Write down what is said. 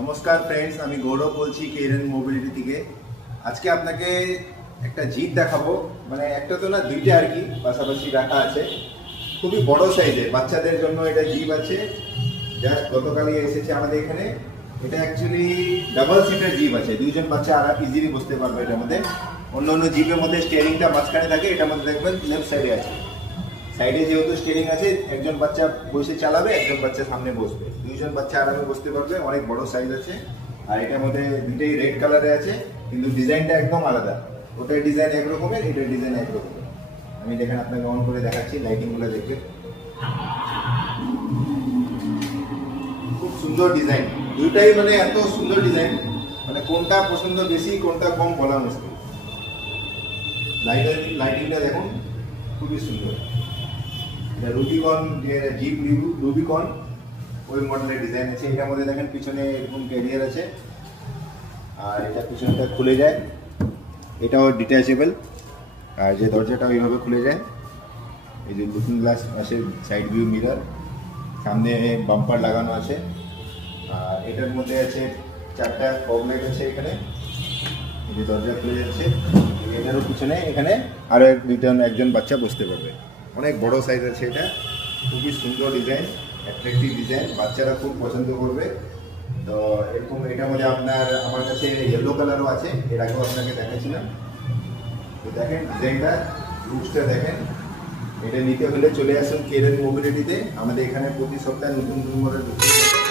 নমস্কার ফ্রেন্ডস, আমি গৌরব বলছি কেরেন মোবিলিটি থেকে। আজকে আপনাকে একটা জিপ দেখাবো, মানে একটা তো না, দুইটা আর কি পাশাপাশি রাখা আছে। খুবই বড় সাইজের বাচ্চাদের জন্য এটা জিপ আছে, যা গতকালই এসেছে আমাদের এখানে। এটা অ্যাকচুয়ালি ডাবল সিটের জিপ আছে, দুইজন বাচ্চা আর ইজিলি বসতে পারবে এটার মধ্যে। অন্য অন্য জিপের মধ্যে স্টিয়ারিংটা মাঝখানে থাকে, এটার মধ্যে দেখবেন লেফট সাইডে আছে। সাইডে যেহেতু স্টিয়ারিং আছে, একজন বাচ্চা বসে চালাবে, একজন বাচ্চা সামনে বসবে, দুইজন বাচ্চা আরামে বসতে পারবে। অনেক বড় সাইজ আছে। আর এটার মধ্যে দুইটাই রেড কালারে আছে, কিন্তু ডিজাইনটা একদম আলাদা। ওটার ডিজাইন একরকমের, এটার ডিজাইন একরকমের। আমি দেখেন আপনাকে অন করে দেখাচ্ছি, লাইটিংগুলো দেখবেন। খুব সুন্দর ডিজাইন, দুইটাই মানে এত সুন্দর ডিজাইন, মানে কোনটা পছন্দ বেশি কোনটা কম বলা মুশকিল। লাইটিংটা দেখুন, খুবই সুন্দর। রুবিকন, যে জিপ রুবিকন, ওই মডেলের ডিজাইন আছে। এটার মধ্যে দেখেন পিছনে এরকম ক্যারিয়ার আছে, আর এটা পিছনটা খুলে যায়, এটাও ডিট্যাচেবল। আর যে দরজাটা ওইভাবে খুলে যায়। এই যে লুকিং গ্লাস আছে, সাইড ভিউ মিরর, সামনে বাম্পার লাগানো আছে। আর এটার মধ্যে আছে চারটা ফগ লাইট আছে এখানে। এই যে দরজা খুলে যাচ্ছে, এটারও পিছনে এখানে আরও একজন বাচ্চা বসতে পারবে। অনেক বড় সাইজ আছে এটা, খুবই সুন্দর ডিজাইন, অ্যাট্রাকটিভ ডিজাইন, বাচ্চারা খুব পছন্দ করবে। তো এরকম এটার মধ্যে আমার কাছে ইয়েলো কালারও আছে, এর আগেও আপনাকে দেখাচ্ছিলাম। তো দেখেন ডিজাইনটা, লুকসটা দেখেন। এটা নিতে হলে চলে আসুন কেরেন মোবিলিটিতে। আমাদের এখানে প্রতি সপ্তাহে নতুন নতুন মডেল ঢুকতে থাকে।